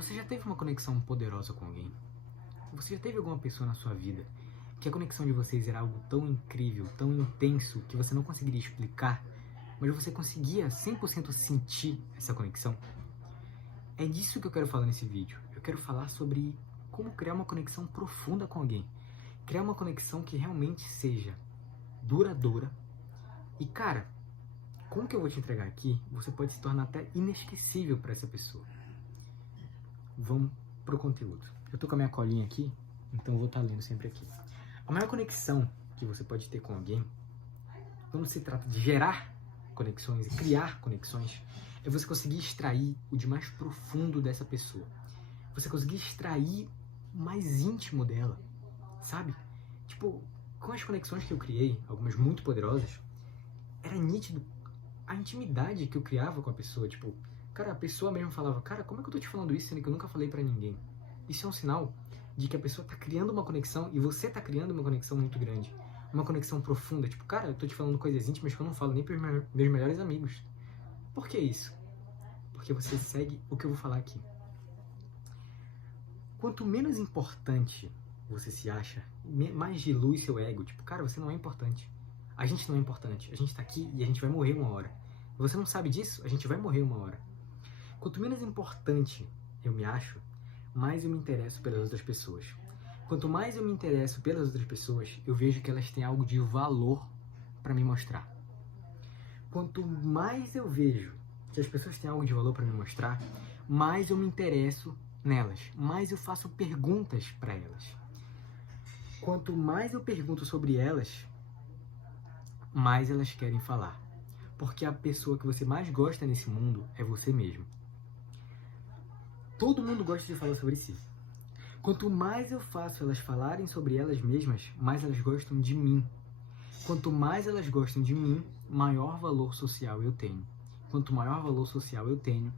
Você já teve uma conexão poderosa com alguém? Você já teve alguma pessoa na sua vida que a conexão de vocês era algo tão incrível, tão intenso, que você não conseguiria explicar, mas você conseguia 100% sentir essa conexão? É disso que eu quero falar nesse vídeo. Eu quero falar sobre como criar uma conexão profunda com alguém. Criar uma conexão que realmente seja duradoura. E cara, com o que eu vou te entregar aqui, você pode se tornar até inesquecível para essa pessoa. Vamos pro conteúdo. Eu tô com a minha colinha aqui, então eu vou estar lendo sempre aqui. A maior conexão que você pode ter com alguém, quando se trata de gerar conexões e criar conexões, é você conseguir extrair o de mais profundo dessa pessoa. Você conseguir extrair o mais íntimo dela, sabe? Tipo, com as conexões que eu criei, algumas muito poderosas, era nítido a intimidade que eu criava com a pessoa. Tipo, cara, a pessoa mesmo falava, cara, como é que eu tô te falando isso sendo que eu nunca falei pra ninguém? Isso é um sinal de que a pessoa tá criando uma conexão e você tá criando uma conexão muito grande. Uma conexão profunda. Tipo, cara, eu tô te falando coisas íntimas que eu não falo nem pros meus melhores amigos. Por que isso? Porque você segue o que eu vou falar aqui. Quanto menos importante você se acha, mais dilui seu ego. Tipo, cara, você não é importante. A gente não é importante. A gente tá aqui e a gente vai morrer uma hora. Você não sabe disso? A gente vai morrer uma hora. Quanto menos importante eu me acho, mais eu me interesso pelas outras pessoas. Quanto mais eu me interesso pelas outras pessoas, eu vejo que elas têm algo de valor para me mostrar. Quanto mais eu vejo que as pessoas têm algo de valor para me mostrar, mais eu me interesso nelas, mais eu faço perguntas para elas. Quanto mais eu pergunto sobre elas, mais elas querem falar. Porque a pessoa que você mais gosta nesse mundo é você mesmo. Todo mundo gosta de falar sobre si. Quanto mais eu faço elas falarem sobre elas mesmas, mais elas gostam de mim. Quanto mais elas gostam de mim, maior valor social eu tenho. Quanto maior valor social eu tenho,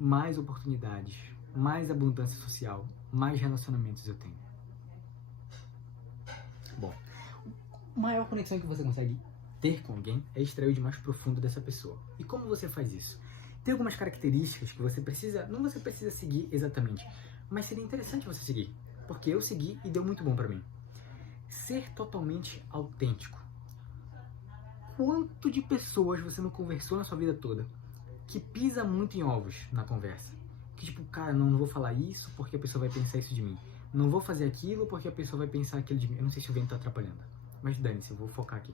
mais oportunidades, mais abundância social, mais relacionamentos eu tenho. Bom, a maior conexão que você consegue ter com alguém é extrair o de mais profundo dessa pessoa. E como você faz isso? Tem algumas características que você precisa, não você precisa seguir exatamente, mas seria interessante você seguir, porque eu segui e deu muito bom pra mim. Ser totalmente autêntico. Quanto de pessoas você não conversou na sua vida toda que pisa muito em ovos na conversa? Que tipo, cara, não vou falar isso porque a pessoa vai pensar isso de mim. Não vou fazer aquilo porque a pessoa vai pensar aquilo de mim. Eu não sei se o vento tá atrapalhando, mas dane-se, eu vou focar aqui.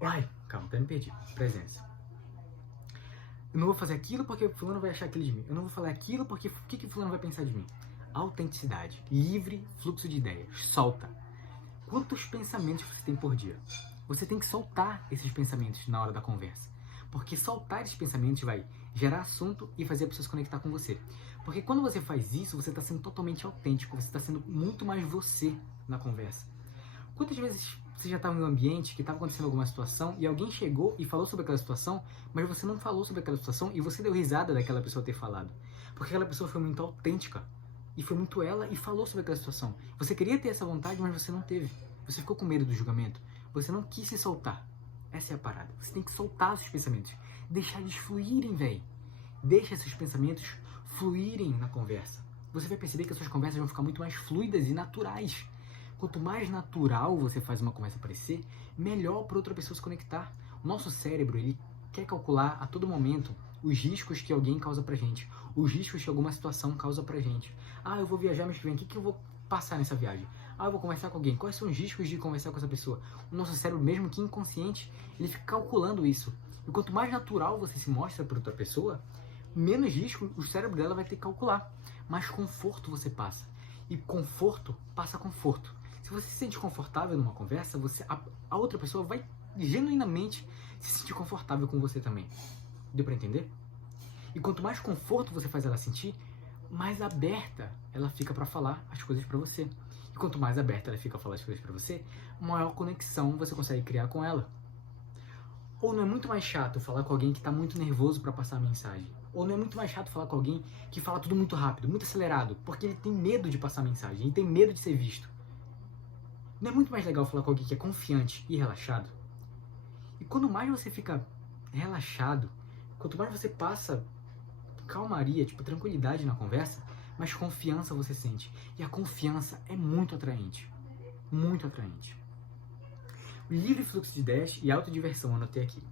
Ai, calma, até me perdi. Presença. Eu não vou fazer aquilo porque fulano vai achar aquilo de mim. Eu não vou falar aquilo porque o que fulano vai pensar de mim? Autenticidade. Livre fluxo de ideias. Solta. Quantos pensamentos você tem por dia? Você tem que soltar esses pensamentos na hora da conversa. Porque soltar esses pensamentos vai gerar assunto e fazer a pessoa se conectar com você. Porque quando você faz isso, você está sendo totalmente autêntico. Você está sendo muito mais você na conversa. Quantas vezes você já estava em um ambiente que estava acontecendo alguma situação e alguém chegou e falou sobre aquela situação, mas você não falou sobre aquela situação e você deu risada daquela pessoa ter falado? Porque aquela pessoa foi muito autêntica e foi muito ela e falou sobre aquela situação. Você queria ter essa vontade, mas você não teve. Você ficou com medo do julgamento. Você não quis se soltar. Essa é a parada. Você tem que soltar os seus pensamentos. Deixar eles fluírem, velho. Deixa esses pensamentos fluírem na conversa. Você vai perceber que as suas conversas vão ficar muito mais fluidas e naturais. Quanto mais natural você faz uma conversa parecer, melhor para outra pessoa se conectar. O nosso cérebro, ele quer calcular a todo momento os riscos que alguém causa pra gente, os riscos que alguma situação causa pra gente. Ah, eu vou viajar mês que vem, o que eu vou passar nessa viagem? Ah, eu vou conversar com alguém, quais são os riscos de conversar com essa pessoa? O nosso cérebro, mesmo que inconsciente, ele fica calculando isso. E quanto mais natural você se mostra para outra pessoa, menos risco o cérebro dela vai ter que calcular. Mais conforto você passa. E conforto passa conforto. Se você se sente confortável numa conversa, a outra pessoa vai genuinamente se sentir confortável com você também. Deu pra entender? E quanto mais conforto você faz ela sentir, mais aberta ela fica pra falar as coisas pra você. E quanto mais aberta ela fica a falar as coisas pra você, maior conexão você consegue criar com ela. Ou não é muito mais chato falar com alguém que tá muito nervoso pra passar a mensagem? Ou não é muito mais chato falar com alguém que fala tudo muito rápido, muito acelerado, porque ele tem medo de passar a mensagem, ele tem medo de ser visto? Não é muito mais legal falar com alguém que é confiante e relaxado? E quanto mais você fica relaxado, quanto mais você passa calmaria, tipo, tranquilidade na conversa, mais confiança você sente. E a confiança é muito atraente. Muito atraente. O livre fluxo de ideias e autodiversão, eu anotei aqui.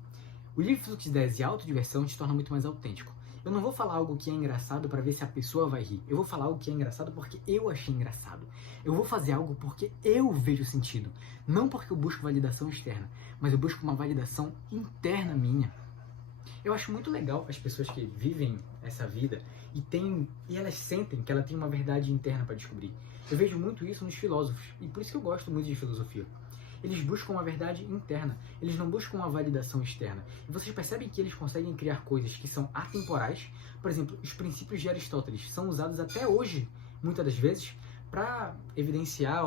O livre fluxo de ideias e autodiversão te torna muito mais autêntico. Eu não vou falar algo que é engraçado para ver se a pessoa vai rir. Eu vou falar algo que é engraçado porque eu achei engraçado. Eu vou fazer algo porque eu vejo sentido. Não porque eu busco validação externa, mas eu busco uma validação interna minha. Eu acho muito legal as pessoas que vivem essa vida e elas sentem que ela tem uma verdade interna para descobrir. Eu vejo muito isso nos filósofos, e por isso que eu gosto muito de filosofia. Eles buscam uma verdade interna, eles não buscam uma validação externa. E vocês percebem que eles conseguem criar coisas que são atemporais. Por exemplo, os princípios de Aristóteles são usados até hoje, muitas das vezes, para evidenciar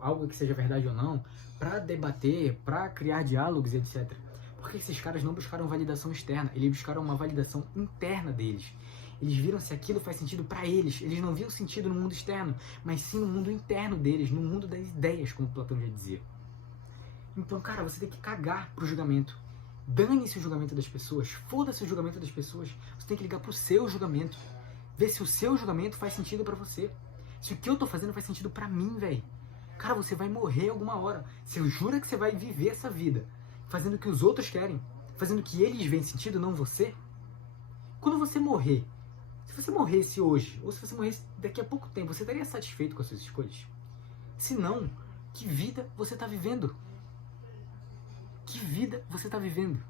algo que seja verdade ou não, para debater, para criar diálogos, etc. Porque esses caras não buscaram validação externa, eles buscaram uma validação interna deles. Eles viram se aquilo faz sentido para eles. Eles não viam sentido no mundo externo, mas sim no mundo interno deles, no mundo das ideias, como Platão já dizia. Então, cara, você tem que cagar pro julgamento. Dane-se o julgamento das pessoas. Foda-se o julgamento das pessoas. Você tem que ligar pro seu julgamento. Ver se o seu julgamento faz sentido pra você. Se o que eu tô fazendo faz sentido pra mim, velho. Cara, você vai morrer alguma hora. Você jura que você vai viver essa vida fazendo o que os outros querem? Fazendo o que eles veem sentido, não você? Quando você morrer, se você morresse hoje, ou se você morresse daqui a pouco tempo, você estaria satisfeito com as suas escolhas? Se não, que vida você tá vivendo? Que vida você está vivendo?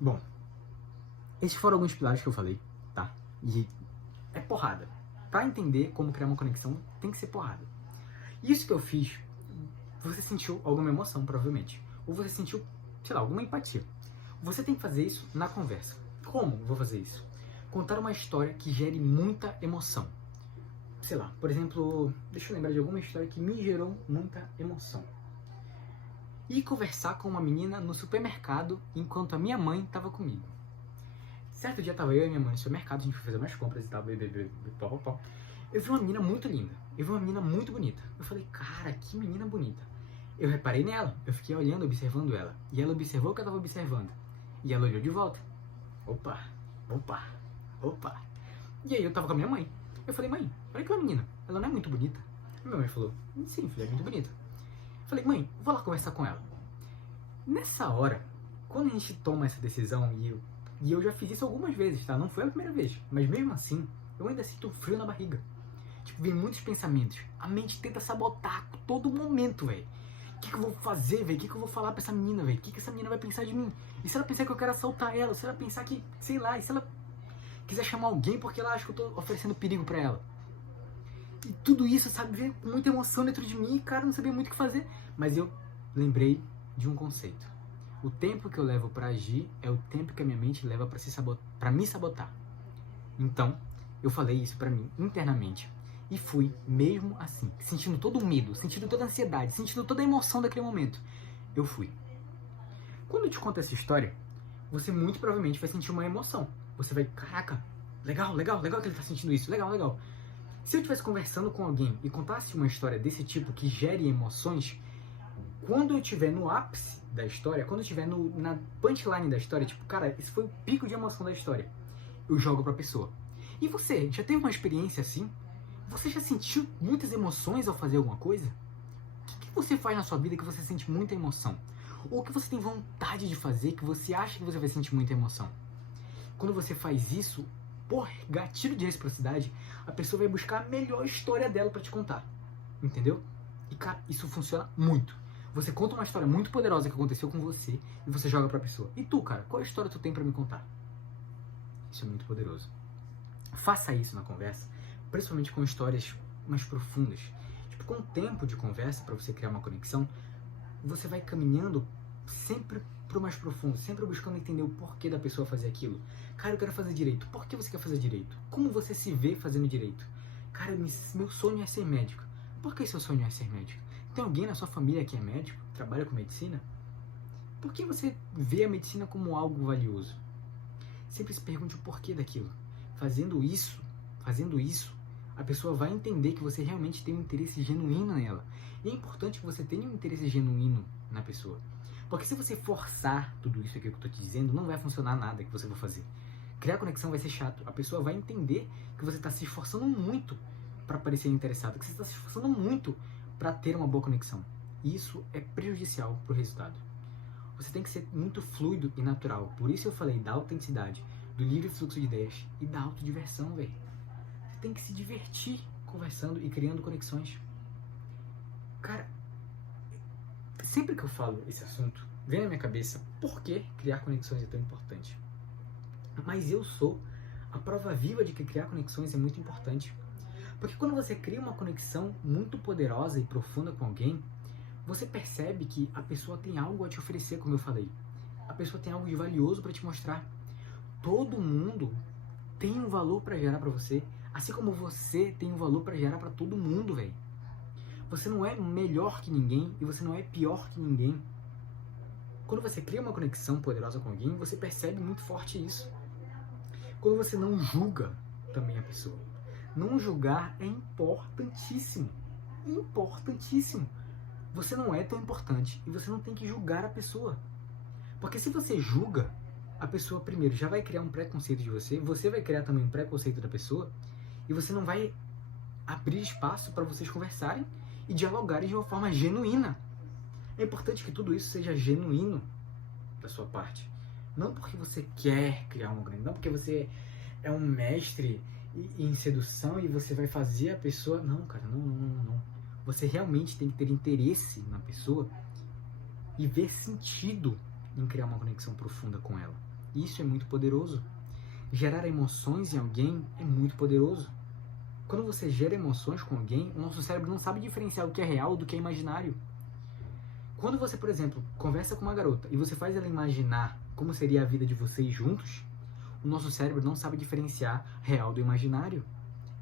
Bom, esses foram alguns pilares que eu falei, tá? E é porrada. Pra entender como criar uma conexão, tem que ser porrada. Isso que eu fiz, você sentiu alguma emoção, provavelmente. Ou você sentiu, sei lá, alguma empatia. Você tem que fazer isso na conversa. Como eu vou fazer isso? Contar uma história que gere muita emoção. Sei lá, por exemplo, deixa eu lembrar de alguma história que me gerou muita emoção. E conversar com uma menina no supermercado enquanto a minha mãe estava comigo. Certo dia estava eu e minha mãe no supermercado, a gente foi fazer umas compras e tal, eu vi uma menina muito linda, eu vi uma menina muito bonita. Eu falei, cara, que menina bonita. Eu reparei nela, eu fiquei olhando, observando ela. E ela observou o que eu estava observando. E ela olhou de volta. Opa. E aí eu tava com a minha mãe. Eu falei, mãe, olha aquela menina, ela não é muito bonita? Minha mãe falou, sim, filha, é muito bonita. Eu falei, mãe, vou lá conversar com ela. Nessa hora, quando a gente toma essa decisão, e eu já fiz isso algumas vezes, tá? Não foi a primeira vez, mas mesmo assim, eu ainda sinto frio na barriga. Tipo, vem muitos pensamentos. A mente tenta sabotar a todo momento, velho. O que eu vou fazer, velho? O que eu vou falar pra essa menina, velho? O que essa menina vai pensar de mim? E se ela pensar que eu quero assaltar ela? Se ela pensar que, sei lá, e se ela quiser chamar alguém porque ela acha que eu tô oferecendo perigo pra ela. E tudo isso, sabe, veio com muita emoção dentro de mim e, cara, não sabia muito o que fazer. Mas eu lembrei de um conceito. O tempo que eu levo pra agir é o tempo que a minha mente leva pra me sabotar. Então, eu falei isso pra mim internamente. E fui, mesmo assim, sentindo todo o medo, sentindo toda a ansiedade, sentindo toda a emoção daquele momento. Eu fui. Quando eu te conto essa história, você muito provavelmente vai sentir uma emoção. Você vai, caraca, legal que ele tá sentindo isso, legal. Se eu estivesse conversando com alguém e contasse uma história desse tipo que gere emoções, quando eu estiver no ápice da história, quando eu estiver na punchline da história, tipo, cara, esse foi o pico de emoção da história, eu jogo pra pessoa. E você, já teve uma experiência assim? Você já sentiu muitas emoções ao fazer alguma coisa? O que você faz na sua vida que você sente muita emoção? Ou o que você tem vontade de fazer que você acha que você vai sentir muita emoção? Quando você faz isso, por gatilho de reciprocidade, a pessoa vai buscar a melhor história dela pra te contar. Entendeu? E, cara, isso funciona muito. Você conta uma história muito poderosa que aconteceu com você e você joga pra pessoa. E tu, cara, qual história tu tem pra me contar? Isso é muito poderoso. Faça isso na conversa, principalmente com histórias mais profundas. Tipo, com o tempo de conversa, pra você criar uma conexão, você vai caminhando sempre pro mais profundo, sempre buscando entender o porquê da pessoa fazer aquilo. Cara, eu quero fazer direito. Por que você quer fazer direito? Como você se vê fazendo direito? Cara, meu sonho é ser médico. Por que seu sonho é ser médico? Tem alguém na sua família que é médico? Trabalha com medicina? Por que você vê a medicina como algo valioso? Sempre se pergunte o porquê daquilo. Fazendo isso, a pessoa vai entender que você realmente tem um interesse genuíno nela. E é importante que você tenha um interesse genuíno na pessoa. Porque se você forçar tudo isso aqui que eu tô te dizendo, não vai funcionar nada que você vai fazer. Criar conexão vai ser chato. A pessoa vai entender que você está se esforçando muito para parecer interessado, que você está se esforçando muito para ter uma boa conexão. Isso é prejudicial pro resultado. Você tem que ser muito fluido e natural. Por isso eu falei da autenticidade, do livre fluxo de ideias e da autodiversão, velho. Você tem que se divertir conversando e criando conexões. Cara, sempre que eu falo esse assunto, vem na minha cabeça por que criar conexões é tão importante. Mas eu sou a prova viva de que criar conexões é muito importante. Porque quando você cria uma conexão muito poderosa e profunda com alguém, você percebe que a pessoa tem algo a te oferecer, como eu falei. A pessoa tem algo de valioso para te mostrar. Todo mundo tem um valor para gerar para você, assim como você tem um valor para gerar para todo mundo, velho. Você não é melhor que ninguém e você não é pior que ninguém. Quando você cria uma conexão poderosa com alguém, você percebe muito forte isso. Quando você não julga também a pessoa. Não julgar é importantíssimo. Importantíssimo. Você não é tão importante e você não tem que julgar a pessoa. Porque se você julga, a pessoa primeiro já vai criar um preconceito de você vai criar também um preconceito da pessoa e você não vai abrir espaço para vocês conversarem e dialogarem de uma forma genuína. É importante que tudo isso seja genuíno da sua parte. Não porque você quer criar uma grande, não porque você é um mestre em sedução e você vai fazer a pessoa... Não, cara, não. Você realmente tem que ter interesse na pessoa e ver sentido em criar uma conexão profunda com ela. Isso é muito poderoso. Gerar emoções em alguém é muito poderoso. Quando você gera emoções com alguém, o nosso cérebro não sabe diferenciar o que é real do que é imaginário. Quando você, por exemplo, conversa com uma garota e você faz ela imaginar como seria a vida de vocês juntos, o nosso cérebro não sabe diferenciar real do imaginário.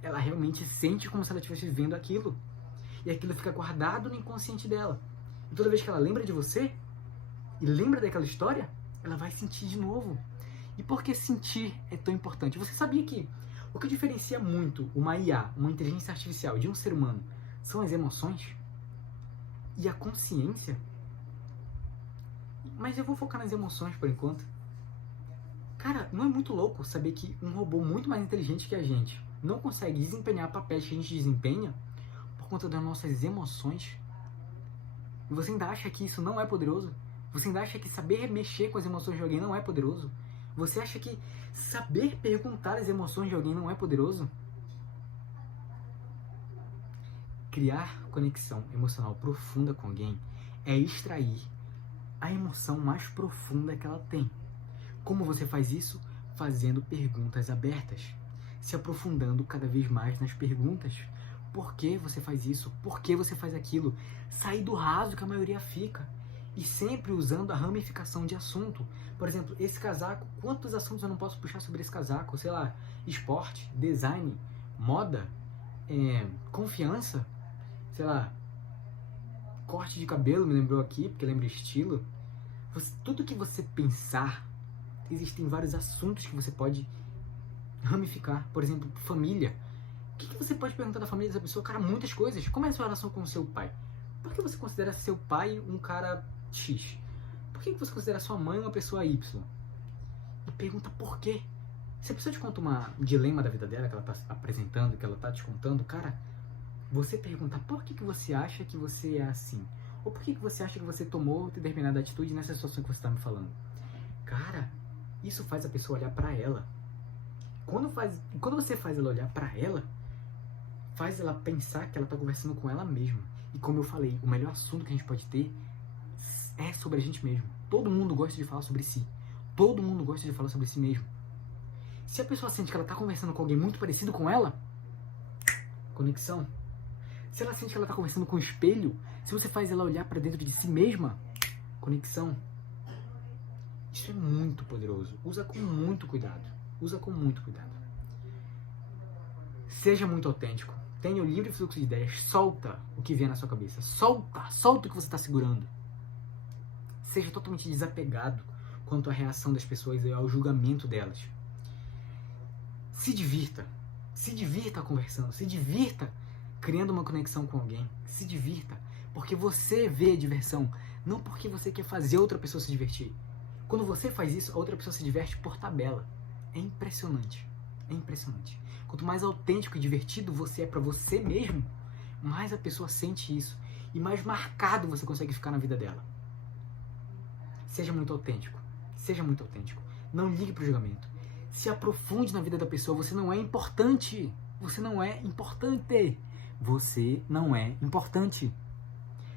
Ela realmente sente como se ela estivesse vivendo aquilo. E aquilo fica guardado no inconsciente dela. E toda vez que ela lembra de você, e lembra daquela história, ela vai sentir de novo. E por que sentir é tão importante? Você sabia que o que diferencia muito uma IA, uma inteligência artificial, de um ser humano, são as emoções e a consciência? Mas eu vou focar nas emoções por enquanto. Cara, não é muito louco saber que um robô muito mais inteligente que a gente não consegue desempenhar papéis que a gente desempenha por conta das nossas emoções? E você ainda acha que isso não é poderoso? Você ainda acha que saber mexer com as emoções de alguém não é poderoso? Você acha que saber perguntar as emoções de alguém não é poderoso? Criar conexão emocional profunda com alguém é extrair a emoção mais profunda que ela tem. Como você faz isso? Fazendo perguntas abertas, se aprofundando cada vez mais nas perguntas. Por que você faz isso? Por que você faz aquilo? Sair do raso que a maioria fica. E sempre usando a ramificação de assunto. Por exemplo, esse casaco, quantos assuntos eu não posso puxar sobre esse casaco? Sei lá, esporte, design, moda, confiança, sei lá, corte de cabelo, me lembrou aqui, porque lembra estilo. Tudo que você pensar, existem vários assuntos que você pode ramificar. Por exemplo, família. O que você pode perguntar da família dessa pessoa? Cara, muitas coisas. Como é a sua relação com o seu pai? Por que você considera seu pai um cara X? Por que você considera sua mãe uma pessoa Y? E pergunta por quê. Se a pessoa te conta um dilema da vida dela, que ela está apresentando, que ela está te contando, cara, você pergunta por que você acha que você é assim? Ou por que você acha que você tomou determinada atitude nessa situação que você está me falando? Cara, isso faz a pessoa olhar para ela. Quando você faz ela olhar para ela, faz ela pensar que ela está conversando com ela mesma. E como eu falei, o melhor assunto que a gente pode ter é sobre a gente mesmo. Todo mundo gosta de falar sobre si. Todo mundo gosta de falar sobre si mesmo. Se a pessoa sente que ela está conversando com alguém muito parecido com ela, conexão. Se ela sente que ela está conversando com um espelho, se você faz ela olhar para dentro de si mesma, conexão. Isso é muito poderoso. Usa com muito cuidado. Usa com muito cuidado. Seja muito autêntico. Tenha o livre fluxo de ideias. Solta o que vier na sua cabeça. Solta o que você está segurando. Seja totalmente desapegado quanto à reação das pessoas e ao julgamento delas. Se divirta. Se divirta conversando. Se divirta criando uma conexão com alguém. Se divirta. Porque você vê a diversão não porque você quer fazer outra pessoa se divertir. Quando você faz isso, a outra pessoa se diverte por tabela. É impressionante. É impressionante. Quanto mais autêntico e divertido você é pra você mesmo, mais a pessoa sente isso e mais marcado você consegue ficar na vida dela. Seja muito autêntico. Seja muito autêntico. Não ligue pro julgamento. Se aprofunde na vida da pessoa. Você não é importante. Você não é importante. Você não é importante.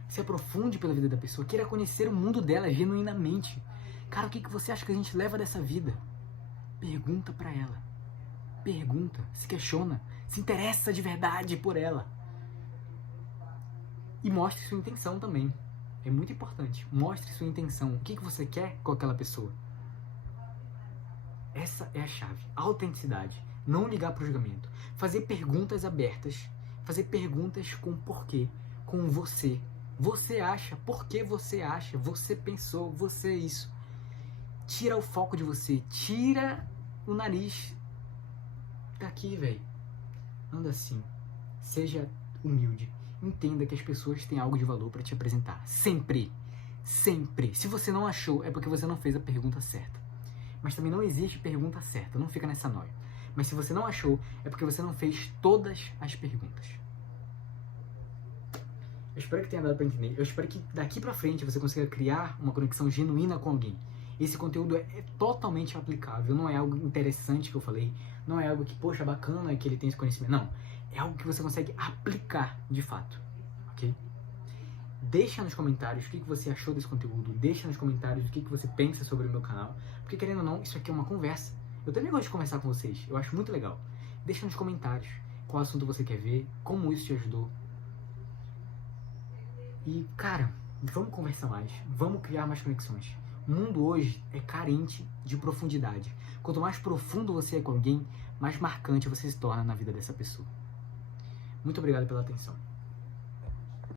Se aprofunde pela vida da pessoa. Queira conhecer o mundo dela genuinamente. Cara, o que você acha que a gente leva dessa vida? Pergunta pra ela. Pergunta. Se questiona. Se interessa de verdade por ela. E mostre sua intenção também. É muito importante. Mostre sua intenção. O que você quer com aquela pessoa. Essa é a chave. A autenticidade. Não ligar pro julgamento. Fazer perguntas abertas. Fazer perguntas com porquê. Com você. Você acha. Por que você acha? Você pensou. Você é isso. Tira o foco de você. Tira o nariz daqui, velho. Anda assim. Seja humilde. Entenda que as pessoas têm algo de valor para te apresentar. Sempre. Sempre. Se você não achou, é porque você não fez a pergunta certa. Mas também não existe pergunta certa. Não fica nessa noia. Mas se você não achou, é porque você não fez todas as perguntas. Eu espero que tenha dado para entender. Eu espero que daqui para frente você consiga criar uma conexão genuína com alguém. Esse conteúdo é totalmente aplicável. Não é algo interessante que eu falei. Não é algo que, poxa, bacana que ele tem esse conhecimento. Não. É algo que você consegue aplicar de fato. Ok? Deixa nos comentários o que você achou desse conteúdo. Deixa nos comentários o que você pensa sobre o meu canal. Porque, querendo ou não, isso aqui é uma conversa. Eu também gosto de conversar com vocês. Eu acho muito legal. Deixa nos comentários qual assunto você quer ver, como isso te ajudou. E, cara, vamos conversar mais. Vamos criar mais conexões. O mundo hoje é carente de profundidade. Quanto mais profundo você é com alguém, mais marcante você se torna na vida dessa pessoa. Muito obrigado pela atenção.